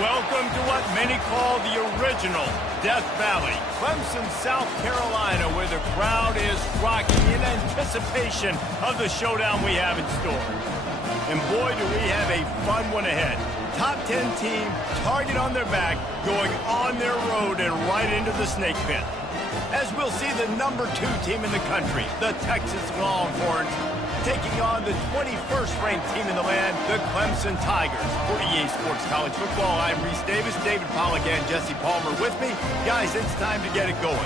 Welcome to what many call the original Death Valley, Clemson, South Carolina, where the crowd is rocking in anticipation of the showdown we have in store. And boy, do we have a fun one ahead. Top 10 team, target on their back, going on their road and right into the snake pit. As we'll see the number 2 team in the country, the Texas Longhorns, taking on the 21st ranked team in the land, the Clemson Tigers. For EA Sports College Football, I'm Reese Davis, David Pollack, and Jesse Palmer with me. Guys, it's time to get it going.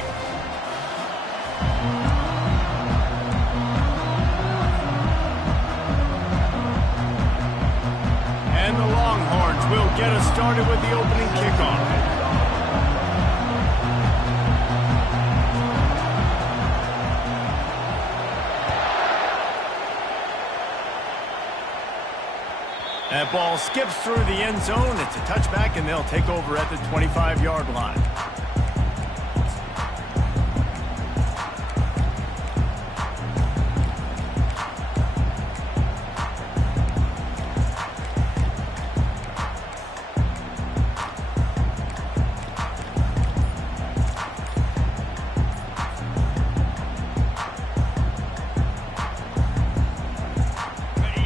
And the Longhorns will get us started with the opening kickoff. That ball skips through the end zone. It's a touchback, and they'll take over at the 25-yard line.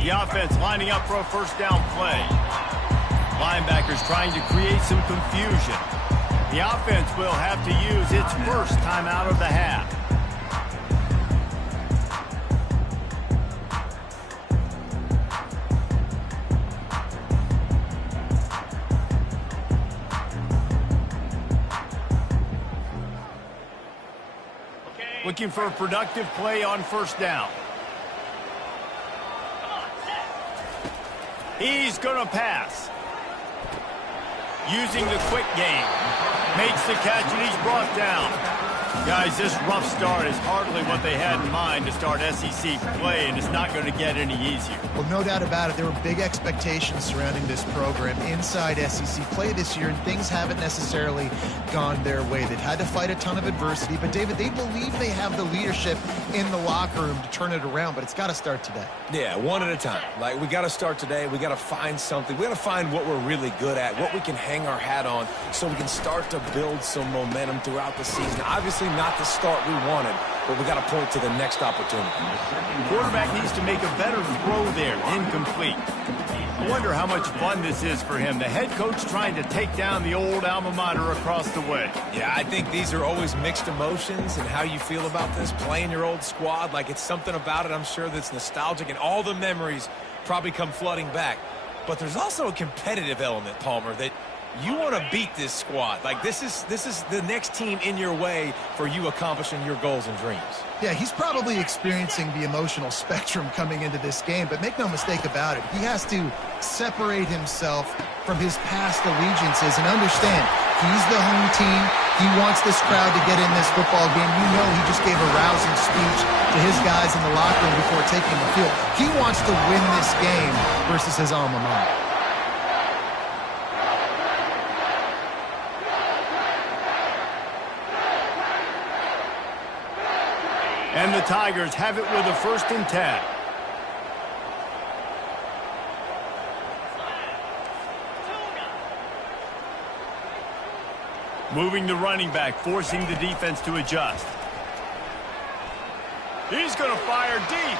The offense lining up for a first down play. Linebackers trying to create some confusion. The offense will have to use its first time out of the half. Looking for a productive play on first down. He's going to pass. Using the quick game. Makes the catch, and he's brought down. Guys, this rough start is hardly what they had in mind to start SEC play, and it's not going to get any easier. Well, no doubt about it. There were big expectations surrounding this program inside SEC play this year, and things haven't necessarily gone their way. They've had to fight a ton of adversity, but, David, they believe they have the leadership in the locker room to turn it around, but it's got to start today. Yeah, one at a time. Like, we got to start today. We got to find something. We got to find what we're really good at, what we can hang our hat on so we can start to build some momentum throughout the season. Obviously not the start we wanted, but we got to point to the next opportunity. Quarterback needs to make a better throw there. Incomplete. I wonder how much fun this is for him. The head coach trying to take down the old alma mater across the way. Yeah, I think these are always mixed emotions and how you feel about this, playing your old squad. Like, it's something about it, I'm sure, that's nostalgic, and all the memories probably come flooding back. But there's also a competitive element, Palmer, that you want to beat this squad. Like, this is the next team in your way for you accomplishing your goals and dreams. Yeah, he's probably experiencing the emotional spectrum coming into this game, but make no mistake about it, he has to separate himself from his past allegiances and understand he's the home team. He wants this crowd to get in this football game. You know, he just gave a rousing speech to his guys in the locker room before taking the field. He wants to win this game versus his alma mater. And the Tigers have it with a 1st and 10. Moving the running back, forcing the defense to adjust. He's going to fire deep.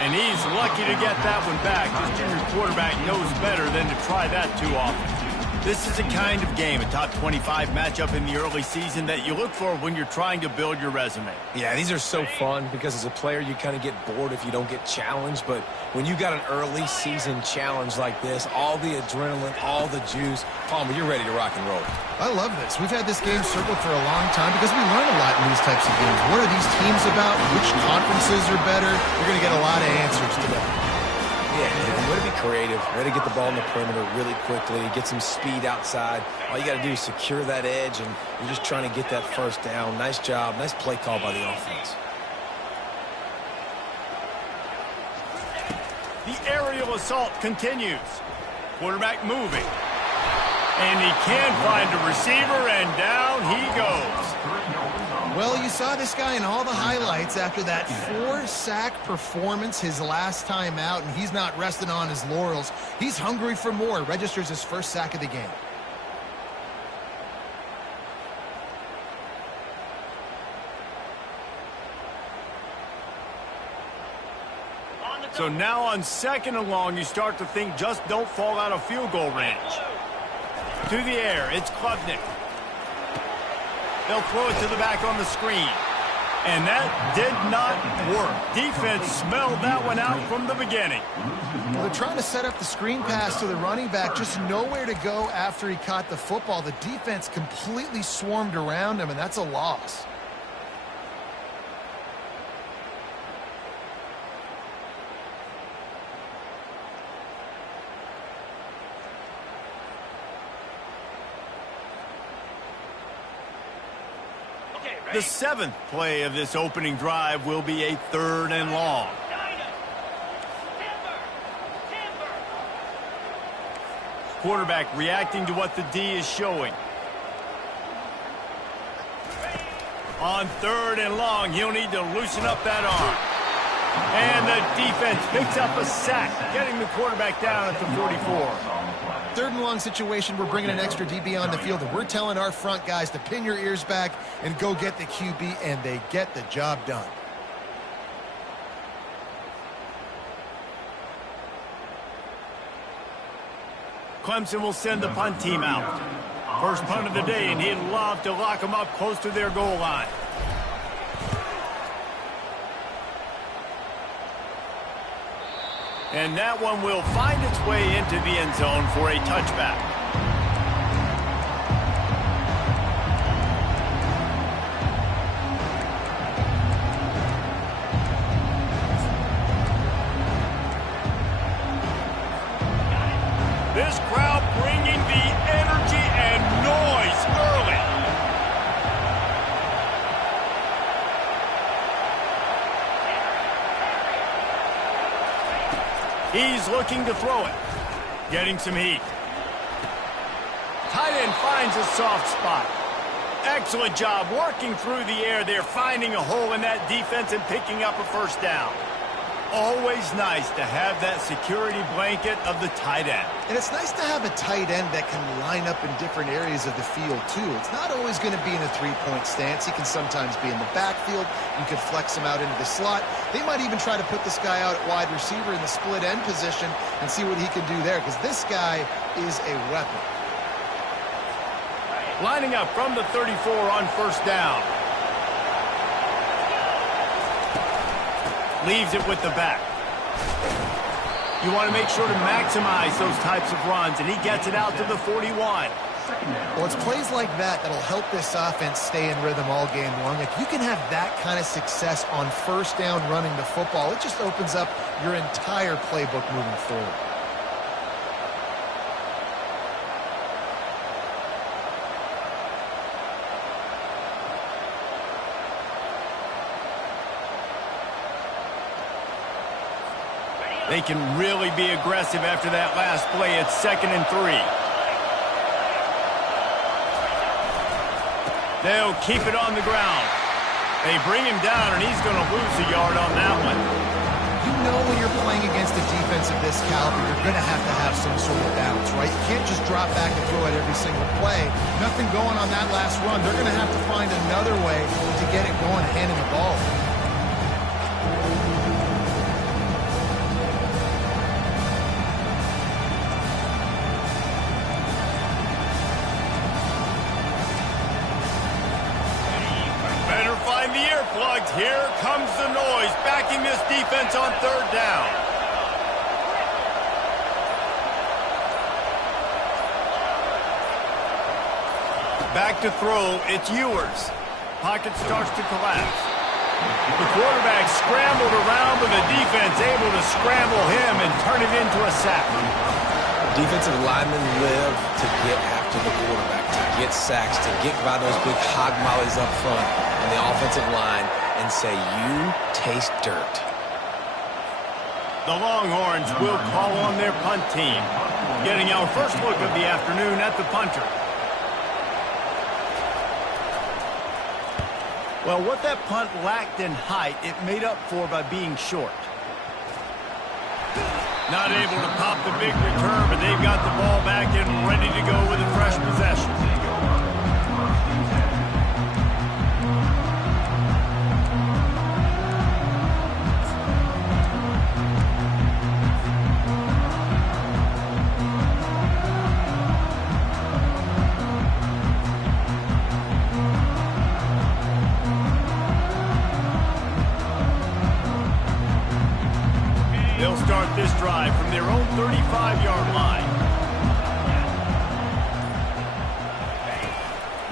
And he's lucky to get that one back. This junior quarterback knows better than to try that too often. This is a kind of game, a top 25 matchup in the early season that you look for when you're trying to build your resume. Yeah, these are so fun because as a player you kind of get bored if you don't get challenged, but when you got an early season challenge like this, all the adrenaline, all the juice, Palmer, you're ready to rock and roll. I love this. We've had this game circled for a long time because we learn a lot in these types of games. What are these teams about? Which conferences are better? You're going to get a lot of answers today. Yeah, way to be creative, way to get the ball in the perimeter really quickly, get some speed outside. All you got to do is secure that edge, and you're just trying to get that first down. Nice job, nice play call by the offense. The aerial assault continues. Quarterback moving. And he can find a receiver, and down he goes. Well, you saw this guy in all the highlights after that 4-sack performance his last time out, and he's not resting on his laurels. He's hungry for more. Registers his first sack of the game. So now on 2nd and long, you start to think just don't fall out of field goal range. To the air, it's Klubnik. They'll throw it to the back on the screen. And that did not work. Defense smelled that one out from the beginning. Well, they're trying to set up the screen pass to the running back, just nowhere to go after he caught the football. The defense completely swarmed around him, and that's a loss. The 7th play of this opening drive will be a 3rd and long. Quarterback reacting to what the D is showing. On 3rd and long, he'll need to loosen up that arm. And the defense picks up a sack, getting the quarterback down at the 44. 3rd and long situation, we're bringing an extra DB on the field, and we're telling our front guys to pin your ears back and go get the QB, and they get the job done. Clemson will send the punt team out. First punt of the day, and he'd love to lock them up close to their goal line. And that one will find its way into the end zone for a touchback. This crowd bringing the energy and noise early. He's looking to throw it. Getting some heat. Tight end finds a soft spot. Excellent job working through the air there, finding a hole in that defense and picking up a first down. Always nice to have that security blanket of the tight end. And it's nice to have a tight end that can line up in different areas of the field, too. It's not always going to be in a three-point stance. He can sometimes be in the backfield. You could flex him out into the slot. They might even try to put this guy out at wide receiver in the split end position and see what he can do there, because this guy is a weapon. Lining up from the 34 on first down. Leaves it with the back. You want to make sure to maximize those types of runs, and he gets it out to the 41. Well, it's plays like that that'll help this offense stay in rhythm all game long. If you can have that kind of success on first down running the football, it just opens up your entire playbook moving forward. They can really be aggressive after that last play. It's 2nd and 3. They'll keep it on the ground. They bring him down, and he's going to lose a yard on that one. You know when you're playing against a defense of this caliber, you're going to have some sort of balance, right? You can't just drop back and throw it every single play. Nothing going on that last run. They're going to have to find another way to get it going, handing the ball. Here comes the noise, backing this defense on 3rd down. Back to throw, it's Ewers. Pocket starts to collapse. The quarterback scrambled around, but the defense able to scramble him and turn it into a sack. Defensive linemen live to get after the quarterback, to get sacks, to get by those big hog mollies up front on the offensive line and say, you taste dirt. The Longhorns will call on their punt team. Getting our first look of the afternoon at the punter. Well, what that punt lacked in height, it made up for by being short. Not able to pop the big return, but they've got the ball back and ready to go with a fresh possession. their own 35-yard line.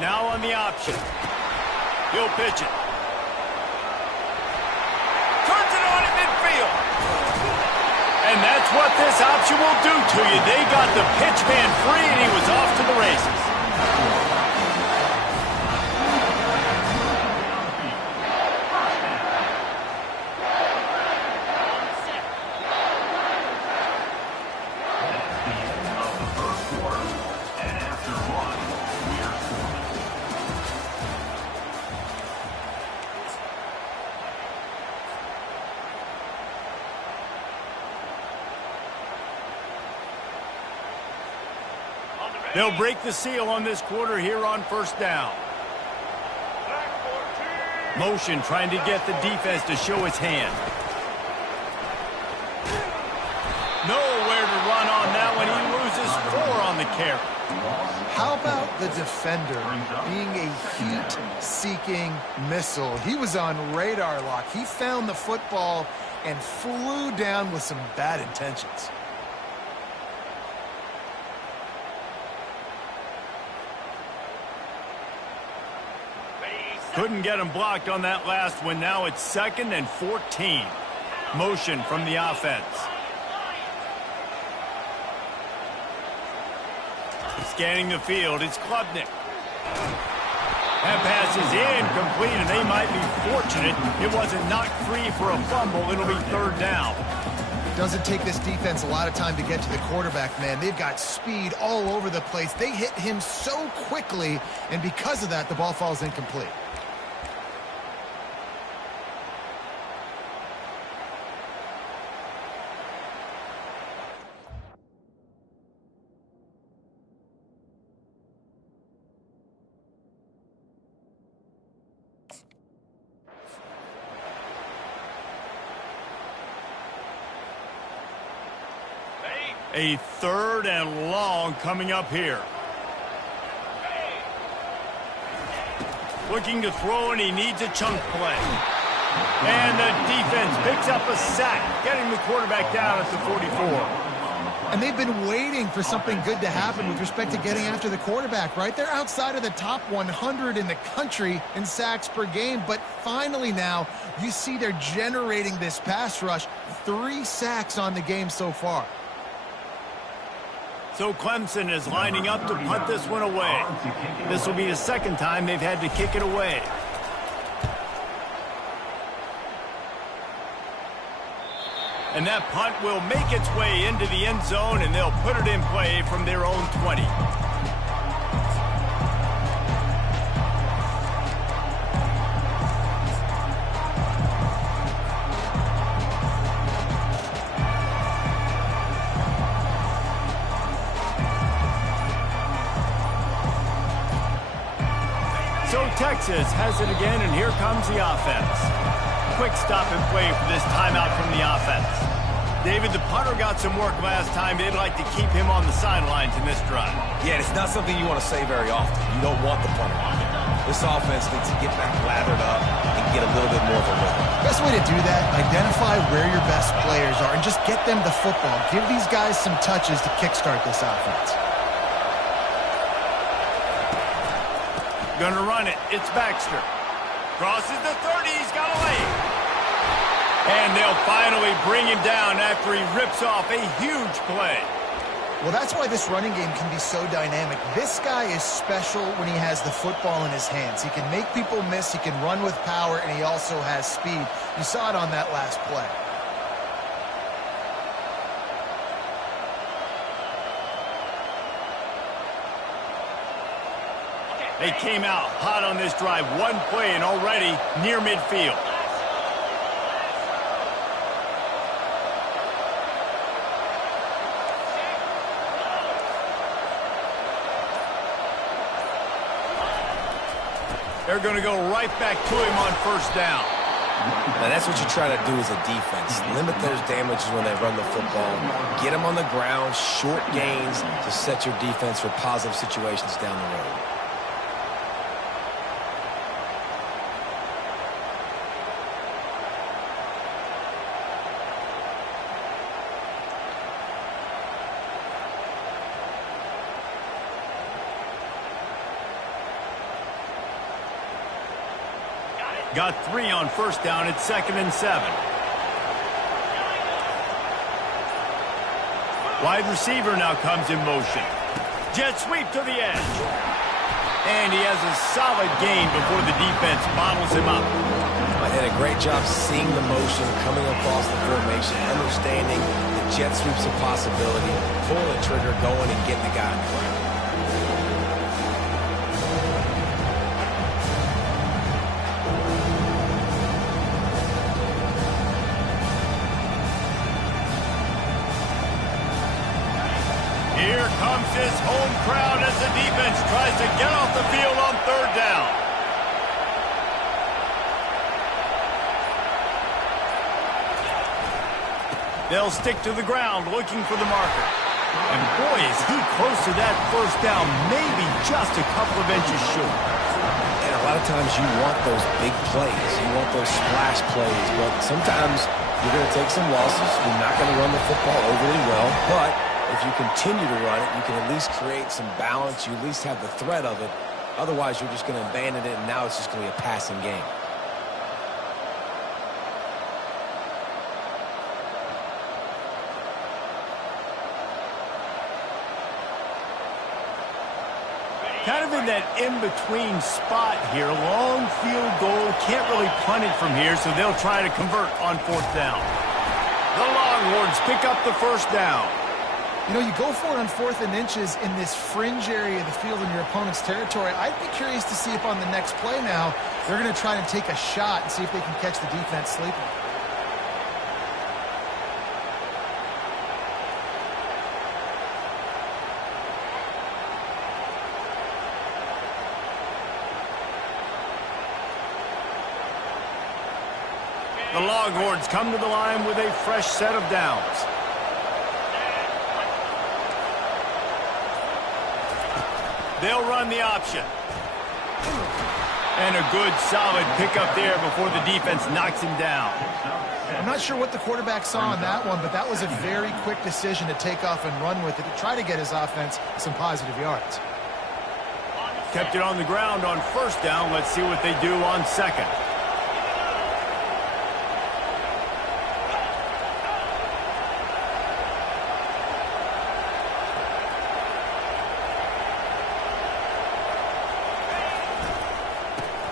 Now on the option. He'll pitch it. Turns it on in midfield. And that's what this option will do to you. They got the pitch man free, and he was off to the races. They'll break the seal on this quarter here on first down. Motion trying to get the defense to show his hand. Nowhere to run on that one. He loses 4 on the carry. How about the defender being a heat-seeking missile? He was on radar lock. He found the football and flew down with some bad intentions. Couldn't get him blocked on that last one. Now it's 2nd and 14. Motion from the offense. Scanning the field, it's Klubnik. That pass is incomplete, and they might be fortunate it wasn't knocked free for a fumble. It'll be 3rd down. Doesn't take this defense a lot of time to get to the quarterback, man. They've got speed all over the place. They hit him so quickly, and because of that, the ball falls incomplete. A 3rd and long coming up here. Looking to throw, and he needs a chunk play. And the defense picks up a sack, getting the quarterback down at the 44. And they've been waiting for something good to happen with respect to getting after the quarterback, right? They're outside of the top 100 in the country in sacks per game, but finally now you see they're generating this pass rush. 3 sacks on the game so far. So Clemson is lining up to punt this one away. This will be the 2nd time they've had to kick it away. And that punt will make its way into the end zone, and they'll put it in play from their own 20. So Texas has it again, and here comes the offense. Quick stop and play for this timeout from the offense. David, the punter got some work last time. They'd like to keep him on the sidelines in this drive. Yeah, it's not something you want to say very often. You don't want the punter on there. This offense needs to get back lathered up and get a little bit more of a rhythm. Best way to do that, identify where your best players are and just get them the football. Give these guys some touches to kickstart this offense. Gonna run it. It's Baxter. Crosses the 30. He's got a lane. And they'll finally bring him down after he rips off a huge play. Well, that's why this running game can be so dynamic. This guy is special when he has the football in his hands. He can make people miss, he can run with power, and he also has speed. You saw it on that last play. They came out hot on this drive. One play and already near midfield. They're going to go right back to him on first down. Now, that's what you try to do as a defense. Limit those damages when they run the football. Get them on the ground, short gains to set your defense for positive situations down the road. Got 3 on first down at 2nd and 7. Wide receiver now comes in motion. Jet sweep to the edge. And he has a solid gain before the defense bottles him up. I did a great job seeing the motion coming across the formation, understanding the jet sweep's a possibility, pulling the trigger, going and getting the guy on the ground. Here comes his home crowd as the defense tries to get off the field on 3rd down. They'll stick to the ground looking for the marker. And boy, is he close to that first down, maybe just a couple of inches short. And a lot of times you want those big plays. You want those splash plays. But sometimes you're going to take some losses. You're not going to run the football overly well. But if you continue to run it, you can at least create some balance. You at least have the threat of it. Otherwise, you're just going to abandon it, and now it's just going to be a passing game. Kind of in that in-between spot here. Long field goal. Can't really punt it from here, so they'll try to convert on 4th down. The Longhorns pick up the first down. You know, you go for it on 4th and inches in this fringe area of the field in your opponent's territory. I'd be curious to see if on the next play now, they're going to try to take a shot and see if they can catch the defense sleeping. The Longhorns come to the line with a fresh set of downs. They'll run the option. And a good, solid pickup there before the defense knocks him down. I'm not sure what the quarterback saw on that one, but that was a very quick decision to take off and run with it to try to get his offense some positive yards. Kept it on the ground on first down. Let's see what they do on 2nd.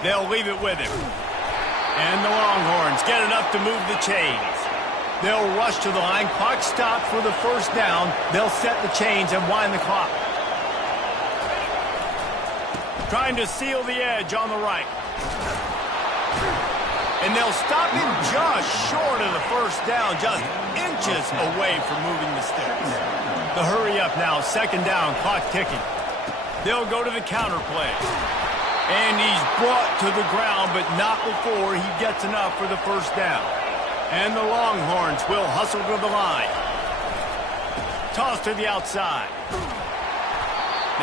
They'll leave it with him. And the Longhorns get enough to move the chains. They'll rush to the line. Clock stopped for the first down. They'll set the chains and wind the clock. Trying to seal the edge on the right. And they'll stop him just short of the first down, just inches away from moving the sticks. The hurry up now, 2nd down, clock ticking. They'll go to the counter play. And he's brought to the ground, but not before he gets enough for the first down. And the Longhorns will hustle to the line. Toss to the outside.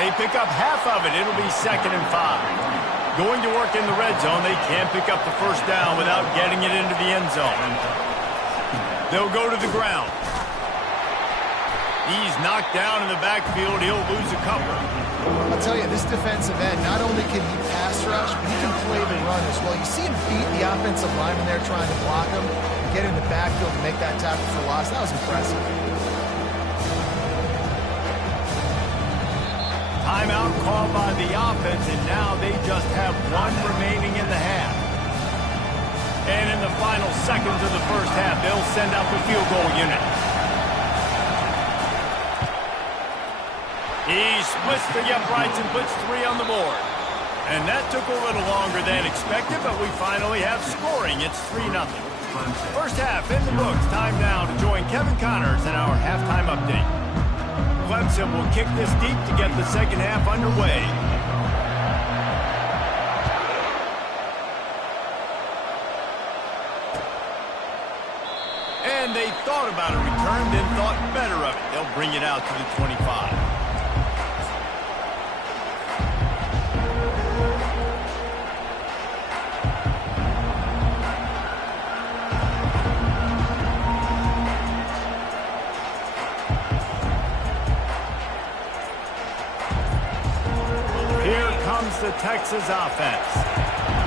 They pick up half of it. It'll be 2nd and 5. Going to work in the red zone. They can't pick up the first down without getting it into the end zone. They'll go to the ground. He's knocked down in the backfield. He'll lose a couple. I'll tell you, this defensive end, not only can he pass rush, but he can play the run as well. You see him beat the offensive lineman there trying to block him, get in the backfield and make that tackle for loss. That was impressive. Timeout called by the offense, and now they just have 1 remaining in the half. And in the final seconds of the first half, they'll send out the field goal unit. He splits the uprights and puts 3 on the board. And that took a little longer than expected, but we finally have scoring. It's 3-0. First half in the books. Time now to join Kevin Connors in our halftime update. Clemson will kick this deep to get the second half underway. And they thought about a return, then thought better of it. They'll bring it out to the 25. The Texas offense.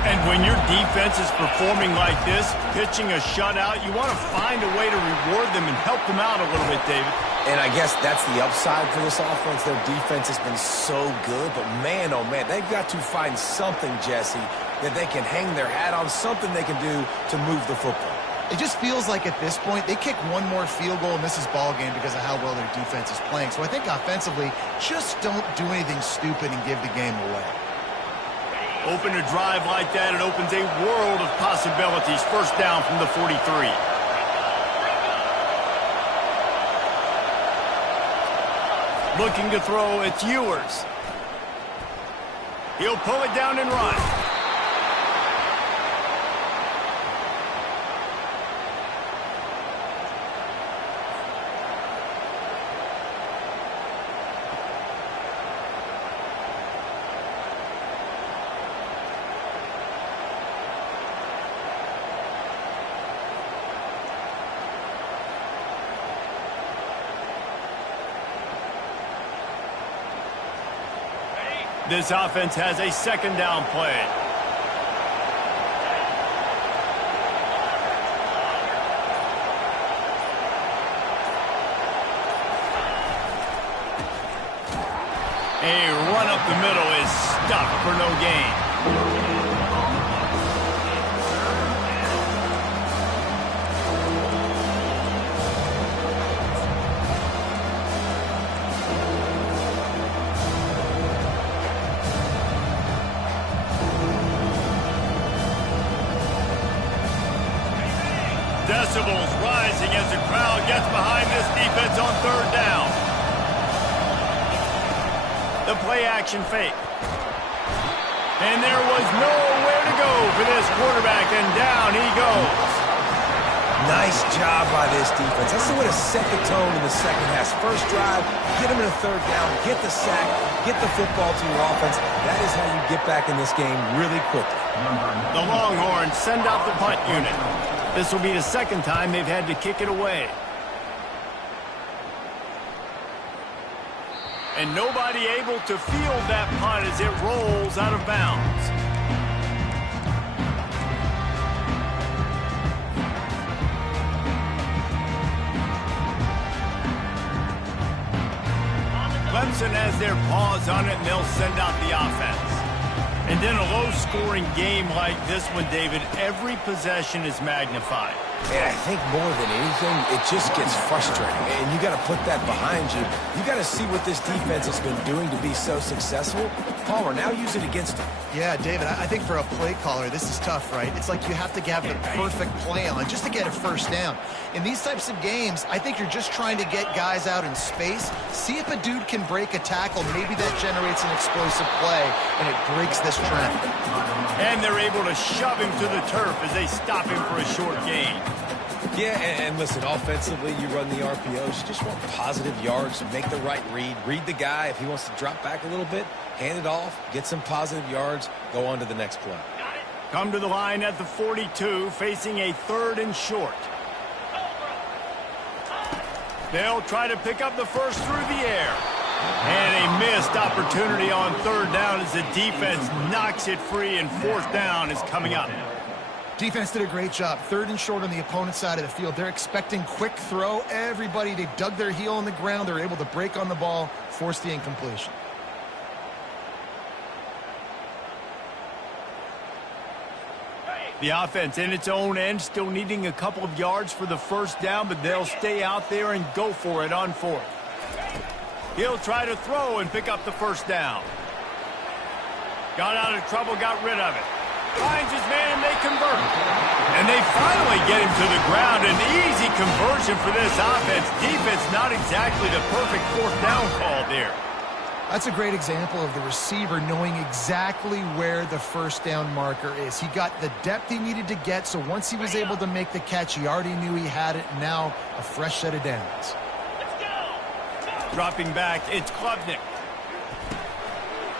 And when your defense is performing like this, pitching a shutout, you want to find a way to reward them and help them out a little bit, David. And I guess that's the upside for this offense. Their defense has been so good, but man, oh man, they've got to find something, Jesse, that they can hang their hat on, something they can do to move the football. It just feels like at this point, they kick one more field goal and this is ball game because of how well their defense is playing. So I think offensively, just don't do anything stupid and give the game away. Open a drive like that, it opens a world of possibilities. First down from the 43. Looking to throw, it's Ewers. He'll pull it down and run. This offense has a second down play. A run up the middle is stopped for no gain. Decibels rising as the crowd gets behind this defense on third down. The play action fake. And there was nowhere to go for this quarterback, and down he goes. Nice job by this defense. That's the way to set the tone in the second half. First drive, get them in a third down, get the sack, get the football to your offense. That is how you get back in this game really quickly. The Longhorns send out the punt unit. This will be the second time they've had to kick it away. And nobody able to field that punt as it rolls out of bounds. Clemson has their paws on it, and they'll send out the offense. And in a low-scoring game like this one, David, every possession is magnified. And I think more than anything, it just gets frustrating. And you got to put that behind you. You got to see what this defense has been doing to be so successful. Palmer, now use it against him. Yeah, David, I think for a play caller, this is tough, right? It's like you have to have the perfect play on just to get a first down. In these types of games, I think you're just trying to get guys out in space, see if a dude can break a tackle. Maybe that generates an explosive play, and it breaks this trend. And they're able to shove him to the turf as they stop him for a short gain. Yeah, and listen, offensively, you run the RPOs. You just want positive yards, make the right read the guy. If he wants to drop back a little bit, hand it off, get some positive yards, go on to the next play. Come to the line at the 42, facing a third and short. They'll try to pick up the first through the air. And a missed opportunity on third down as the defense knocks it free, and fourth down is coming up. Defense did a great job. Third and short on the opponent's side of the field. They're expecting quick throw. Everybody, they dug their heel on the ground. They're able to break on the ball, force the incompletion. The offense in its own end, still needing a couple of yards for the first down, but they'll stay out there and go for it on fourth. He'll try to throw and pick up the first down. Got out of trouble, got rid of it. Finds his man, and they convert. And they finally get him to the ground. An easy conversion for this offense. Defense not exactly the perfect fourth down call there. That's a great example of the receiver knowing exactly where the first down marker is. He got the depth he needed to get, so once he was able to make the catch, he already knew he had it. Now a fresh set of downs. Dropping back, it's Klubnik.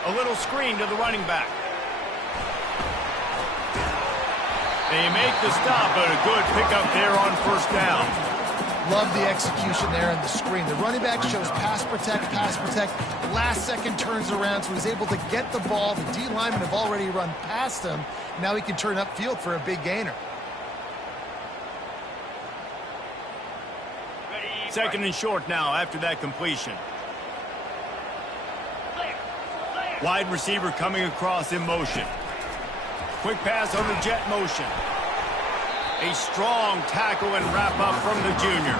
A little screen to the running back. They make the stop, but a good pickup there on first down. Love the execution there on the screen. The running back shows pass protect, pass protect. Last second turns around, so he's able to get the ball. The D linemen have already run past him. Now he can turn upfield for a big gainer. Second and short now after that completion. Wide receiver coming across in motion. Quick pass on the jet motion. A strong tackle and wrap up from the junior.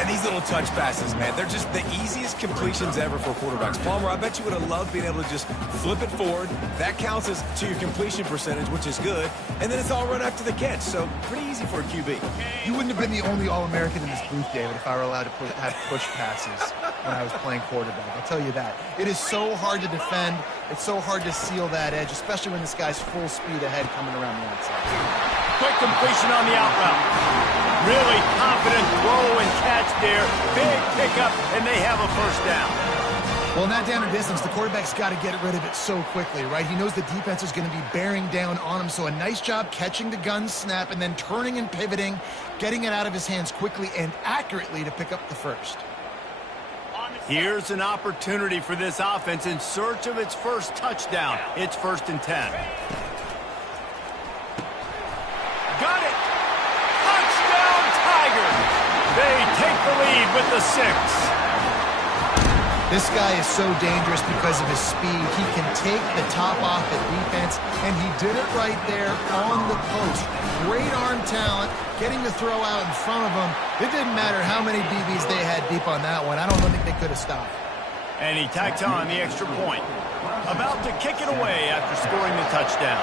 And these little touch passes, man, they're just the easiest completions ever for quarterbacks. Palmer, I bet you would have loved being able to just flip it forward. That counts as to your completion percentage, which is good. And then it's all run after the catch, so pretty easy for a QB. You wouldn't have been the only All-American in this booth, David, if I were allowed to have push passes when I was playing quarterback. I'll tell you that. It is so hard to defend. It's so hard to seal that edge, especially when this guy's full speed ahead coming around the outside. Quick completion on the out route. Really confident throw and catch there. Big pickup, and they have a first down. Well, in that down and distance, the quarterback's got to get rid of it so quickly, right? He knows the defense is going to be bearing down on him, so a nice job catching the gun snap and then turning and pivoting, getting it out of his hands quickly and accurately to pick up the first. Here's an opportunity for this offense in search of its first touchdown. It's 1st and 10. Got it! Touchdown, Tigers! They take the lead with the 6. This guy is so dangerous because of his speed. He can take the top off the defense, and he did it right there on the post. Great arm talent, getting the throw out in front of him. It didn't matter how many DBs they had deep on that one. I don't think they could have stopped. And he tacked on the extra point. About to kick it away after scoring the touchdown.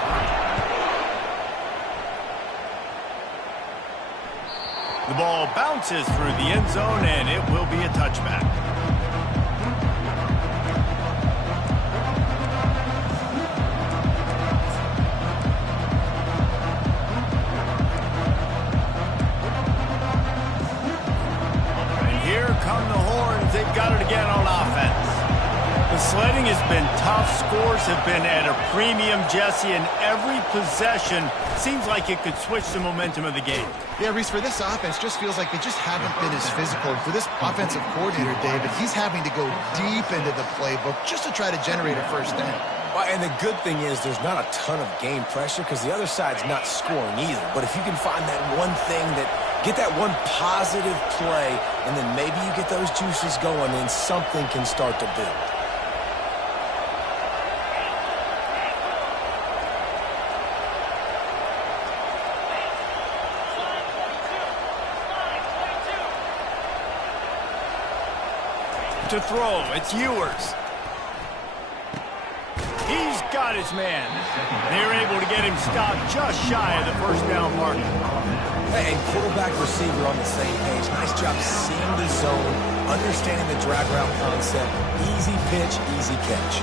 The ball bounces through the end zone, and it will be a touchback. And here come the horns. They've got it again on offense. The sledding has been tough. Scores have been at a premium, Jesse, and every possession seems like it could switch the momentum of the game. Yeah, Reese, for this offense, just feels like they just haven't been as physical. For this offensive coordinator, David, he's having to go deep into the playbook just to try to generate a first down. Well, and the good thing is there's not a ton of game pressure because the other side's not scoring either. But if you can find that one thing get that one positive play, and then maybe you get those juices going, then something can start to build. To throw, it's Ewers. He's got his man. They're able to get him stopped just shy of the first down mark. Hey, quarterback receiver on the same page. Nice job seeing the zone, understanding the drag route concept. Easy pitch, easy catch.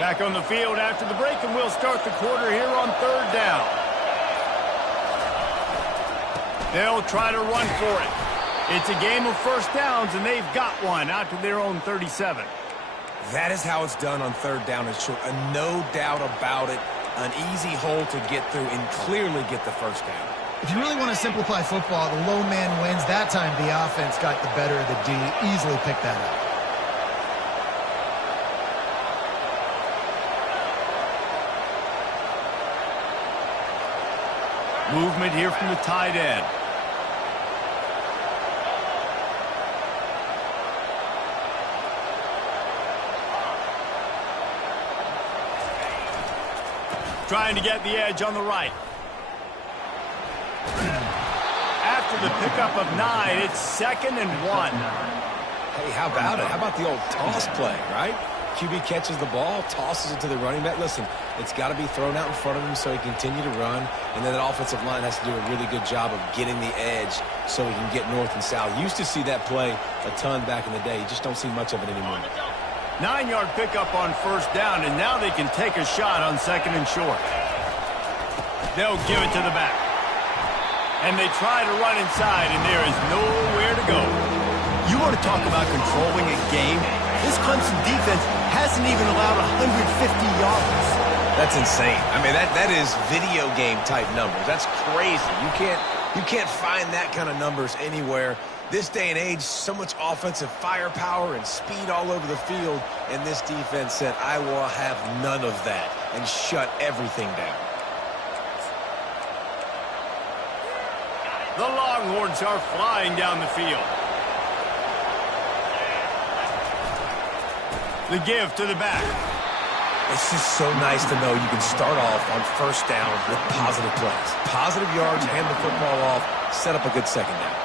Back on the field after the break, and we'll start the quarter here on 3rd down. They'll try to run for it. It's a game of first downs, and they've got one out to their own 37. That is how it's done on 3rd down and short. No doubt about it. An easy hole to get through and clearly get the first down. If you really want to simplify football, the low man wins. That time the offense got the better of the D. Easily picked that up. Movement here from the tight end. Trying to get the edge on the right. After the pickup of 9, it's 2nd and 1. Hey, how about it? How about the old toss play, right? QB catches the ball, tosses it to the running back. Listen, it's got to be thrown out in front of him so he can continue to run, and then that offensive line has to do a really good job of getting the edge so he can get north and south. Used to see that play a ton back in the day. You just don't see much of it anymore. 9-yard pickup on first down, and now they can take a shot on second and short. They'll give it to the back. And they try to run inside, and there is nowhere to go. You want to talk about controlling a game? This Clemson defense hasn't even allowed 150 yards. That's insane. I mean, that is video game type numbers. That's crazy. You can't find that kind of numbers anywhere. This day and age, so much offensive firepower and speed all over the field, and this defense said, I will have none of that, and shut everything down. The Longhorns are flying down the field. The give to the back. It's just so nice to know you can start off on first down with positive plays. Positive yards, hand the football off, set up a good second down.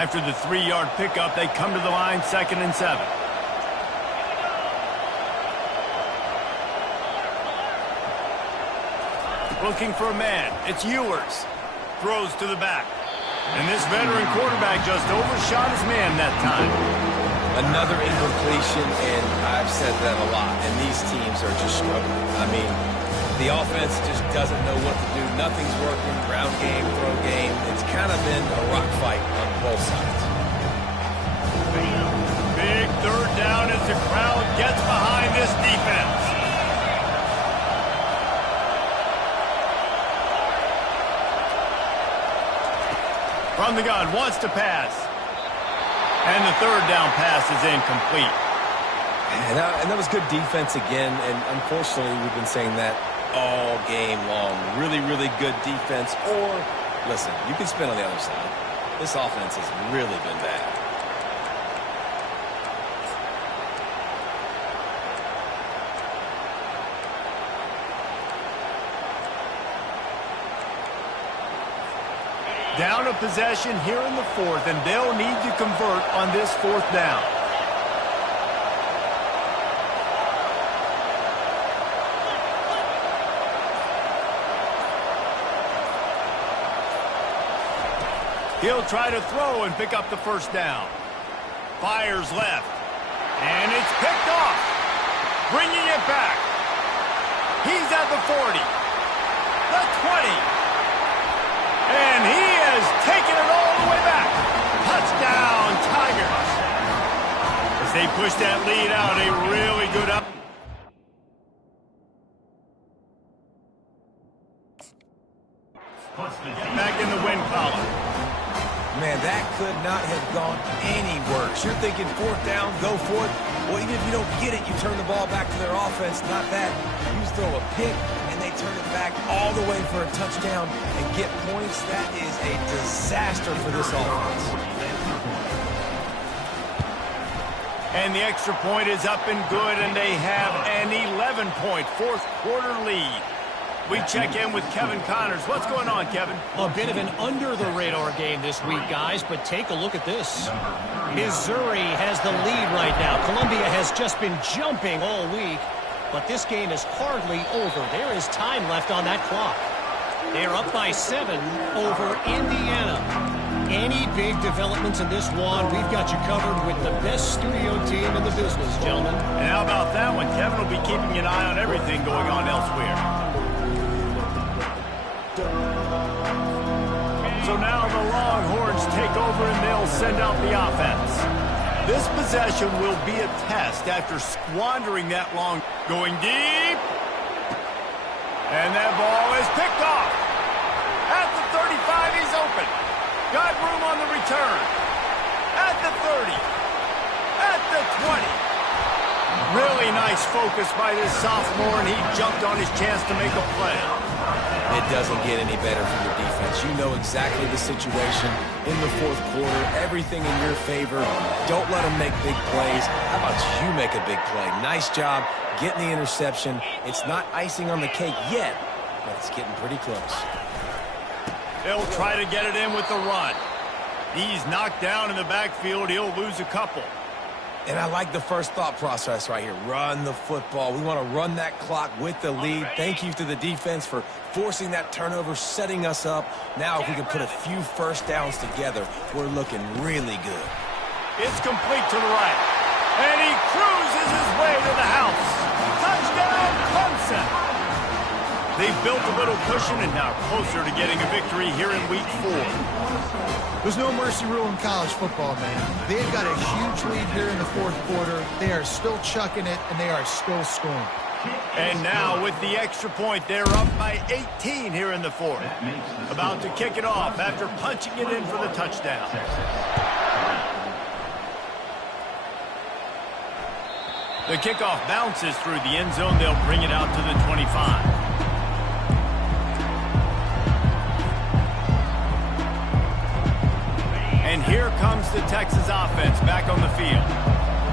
After the 3-yard pickup, they come to the line, 2nd and 7. Looking for a man. It's Ewers. Throws to the back. And this veteran quarterback just overshot his man that time. Another incompletion, and I've said that a lot, and these teams are just struggling. I mean, the offense just doesn't know what to do. Nothing's working. Ground game, throw game. It's kind of been a rock fight on both sides. Big third down as the crowd gets behind this defense. From the gun, wants to pass. And the third down pass is incomplete. And that was good defense again, and unfortunately we've been saying that all game long. Really, really good defense. Or, listen, you can spin on the other side. This offense has really been bad. Down a possession here in the 4th, and they'll need to convert on this 4th down. He'll try to throw and pick up the first down. Fires left. And it's picked off. Bringing it back. He's at the 40. The 20. And he has taken it all the way back. Touchdown, Tigers. As they push that lead out, a really good up. Back in the win column. Man, that could not have gone any worse. You're thinking 4th down, go for it. Well, even if you don't get it, you turn the ball back to their offense. Not that. You throw a pick, and they turn it back all the way for a touchdown and get points. That is a disaster for this offense. And the extra point is up and good, and they have an 11-point fourth-quarter lead. We check in with Kevin Connors. What's going on, Kevin? A bit of an under-the-radar game this week, guys, but take a look at this. Missouri has the lead right now. Columbia has just been jumping all week, but this game is hardly over. There is time left on that clock. They're up by 7 over Indiana. Any big developments in this one, we've got you covered with the best studio team in the business, gentlemen. And how about that one? Kevin will be keeping an eye on everything going on elsewhere. So now the Longhorns take over and they'll send out the offense. This possession will be a test after squandering that long. Going deep. And that ball is picked off. At the 35, he's open. Got room on the return. At the 30. At the 20. Really nice focus by this sophomore, and he jumped on his chance to make a play. It doesn't get any better for your defense. You know exactly the situation in the fourth quarter. Everything in your favor. Don't let them make big plays. How about you make a big play? Nice job getting the interception. It's not icing on the cake yet, but it's getting pretty close. They'll try to get it in with the run. He's knocked down in the backfield. He'll lose a couple. And I like the first thought process right here. Run the football. We want to run that clock with the lead. Thank you to the defense for forcing that turnover, setting us up. Now if we can put a few first downs together, we're looking really good. It's complete to the right. And he cruises his way to the house. Touchdown, Clemson. They've built a little cushion and now closer to getting a victory here in Week 4. There's no mercy rule in college football, man. They've got a huge lead here in the fourth quarter. They are still chucking it, and they are still scoring. And now with the extra point, they're up by 18 here in the fourth. About to kick it off after punching it in for the touchdown. The kickoff bounces through the end zone. They'll bring it out to the 25. And here comes the Texas offense back on the field.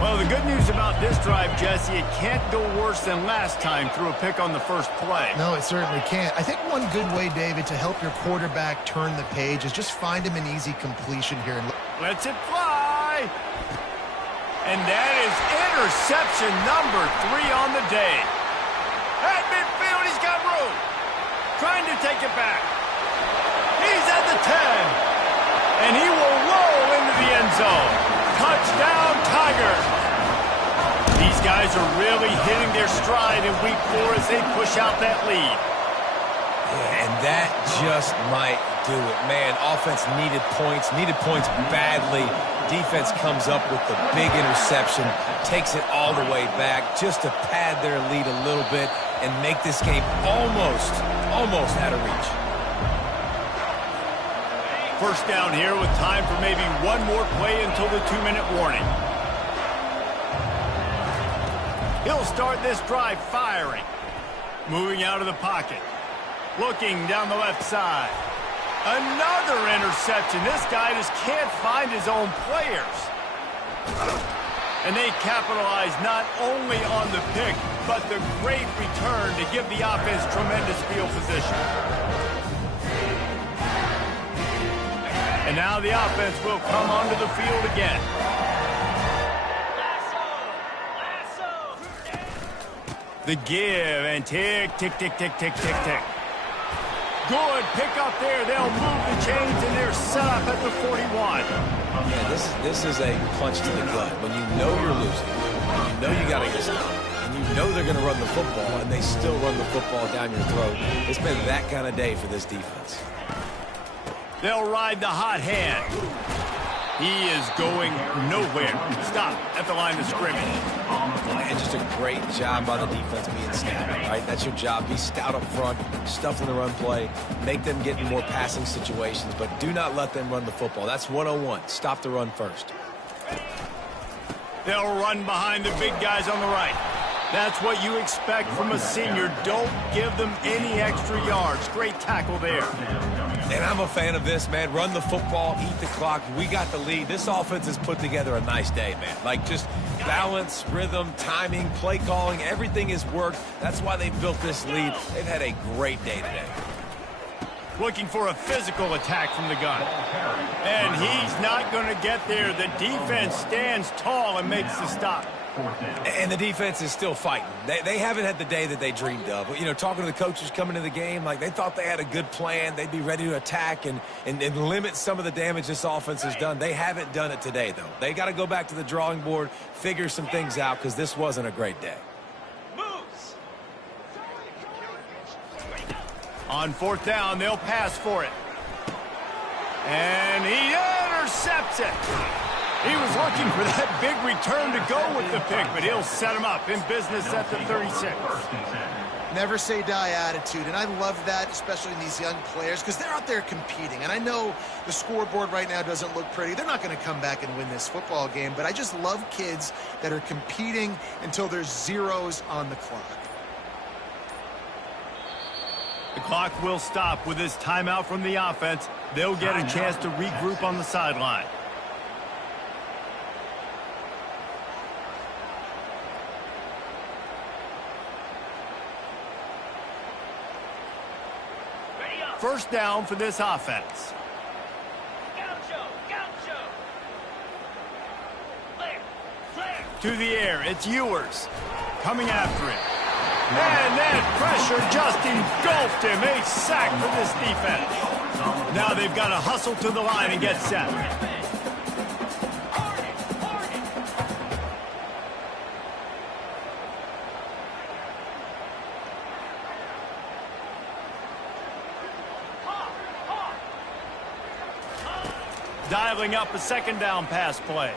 Well, the good news about this drive, Jesse, it can't go worse than last time through a pick on the first play. No, it certainly can't. I think one good way, David, to help your quarterback turn the page is just find him an easy completion here. Lets it fly. And that is interception number 3 on the day. At midfield, he's got room. Trying to take it back. He's at the 10. And he will roll into the end zone. Touchdown, Tigers. These guys are really hitting their stride in Week 4 as they push out that lead. Yeah, and that just might do it. Man, offense needed points badly. Defense comes up with the big interception, takes it all the way back just to pad their lead a little bit and make this game almost out of reach. First down here with time for maybe one more play until the 2-minute warning. He'll start this drive firing. Moving out of the pocket. Looking down the left side. Another interception. This guy just can't find his own players. And they capitalize not only on the pick, but the great return to give the offense tremendous field position. And now the offense will come onto the field again. The give and tick, tick, tick, tick, tick, tick, tick. Good pick up there. They'll move the chains, and they're set up at the 41. Yeah, this is a punch to the gut. When you know you're losing, when you know you got to get stopped, and you know they're going to run the football, and they still run the football down your throat. It's been that kind of day for this defense. They'll ride the hot hand. He is going nowhere. Stop at the line of scrimmage. And just a great job by the defense being stout, right? That's your job. Be stout up front, stuff in the run play, make them get in more passing situations, but do not let them run the football. That's 101. Stop the run first. They'll run behind the big guys on the right. That's what you expect from a senior. Don't give them any extra yards. Great tackle there. And I'm a fan of this, man. Run the football, eat the clock. We got the lead. This offense has put together a nice day, man. Like just balance, rhythm, timing, play calling, everything has worked. That's why they built this lead. They've had a great day today. Looking for a physical attack from the gun. And he's not going to get there. The defense stands tall and makes the stop. And the defense is still fighting. They haven't had the day that they dreamed of. You know, talking to the coaches coming to the game, like they thought they had a good plan. They'd be ready to attack and limit some of the damage this offense has done. They haven't done it today, though. They got to go back to the drawing board, figure some things out, because this wasn't a great day. On fourth down, they'll pass for it. And he intercepts it. He was looking for that big return to go with the pick, but he'll set him up in business at the 36. never say die attitude, and I love that, especially in these young players, because they're out there competing. And I know the scoreboard right now doesn't look pretty. They're not going to come back and win this football game, but I just love kids that are competing until there's zeros on the clock. The clock will stop with this timeout from the offense. They'll get a chance to regroup on the sideline. First down for this offense. To the air, it's Ewers coming after it. And that pressure just engulfed him. A sack for this defense. Now they've got to hustle to the line and get set. Dialing up a second down pass play.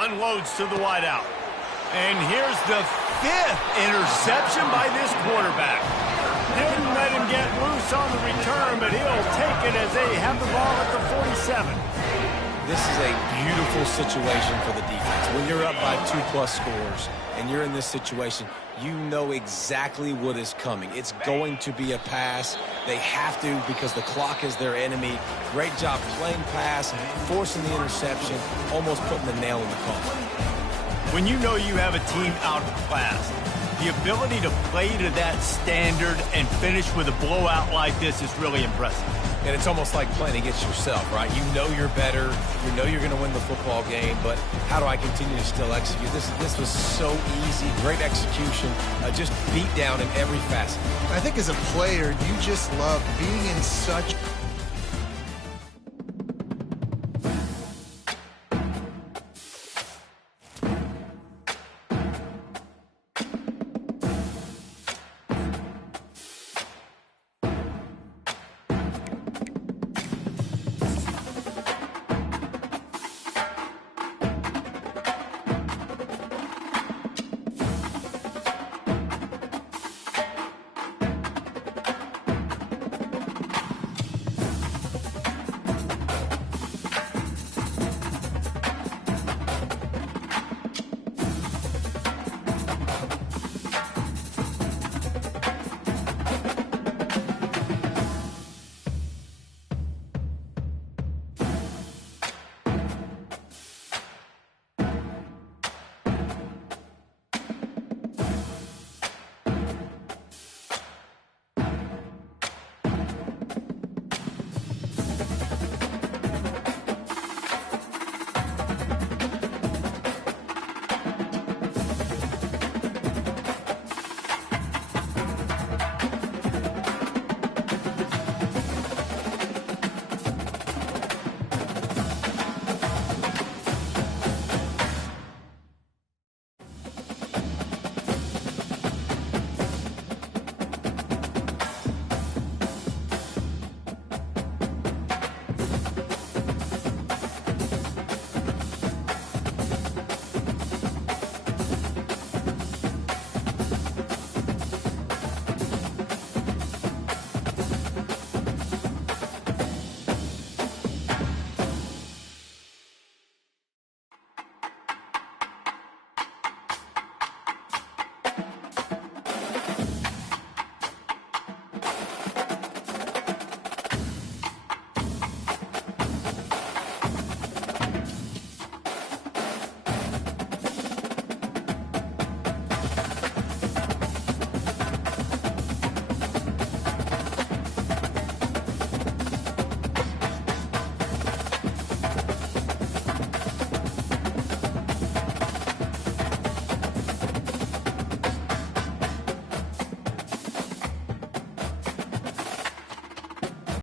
Unloads to the wideout. And here's the 5th interception by this quarterback. Didn't let him get loose on the return, but he'll take it as they have the ball at the 47. This is a beautiful situation for the defense. When you're up by 2+ scores and you're in this situation, you know exactly what is coming. It's going to be a pass. They have to because the clock is their enemy. Great job playing pass, forcing the interception, almost putting the nail in the coffin. When you know you have a team outclassed, the ability to play to that standard and finish with a blowout like this is really impressive. And it's almost like playing against yourself, right? You know you're better. You know you're going to win the football game, but how do I continue to still execute? This was so easy. Great execution. Just beat down in every facet. I think as a player, you just love being in such